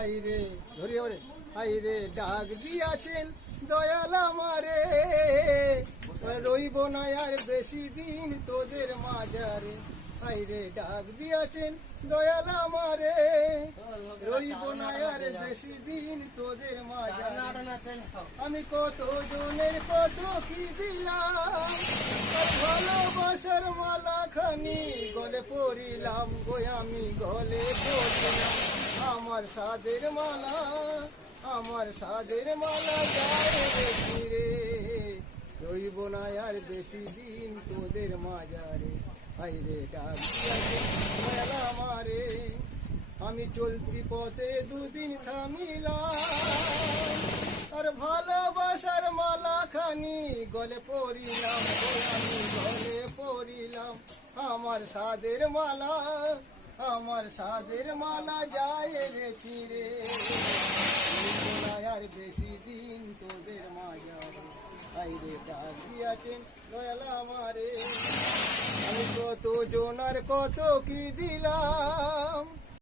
হাইরে ধরিয়া রে হাইরে ডাক দিয়াছেন দয়াল আমারে, রইব না আর বেশি দিন তোদের মাঝারে। হাইরে ডাক দিয়াছেন দয়াল আমারে, রইব না আর বেশি দিন তোদের মাঝারে। আমি কত জনের কত কি দিলাম, ভালোবাসার মালা খানি গলে পড়িলাম গো, আমি গলে পড়িলাম। আমার সাদের মালা, আমার সাদের মালা যায় রে ফিরে, রইব না আর বেশি দিন তোদের মাঝারে। হাইরে ডাক দিয়াছেন দয়াল আমারে, আমি চলতি পথে দুদিন থামিলাম, আর ভালোবাসার মালা খানি গলে পড়িলাম, আমি গলে পড়িলাম। আমার সাদের মালা, আমার সাদের মালা যায় রে ছিঁড়ে, আর বেশি দিন তোদের মাঝারে। হাইরে ডাক দিয়াছেন দয়াল আমারে, আমি কত জনার কত কি দিলাম।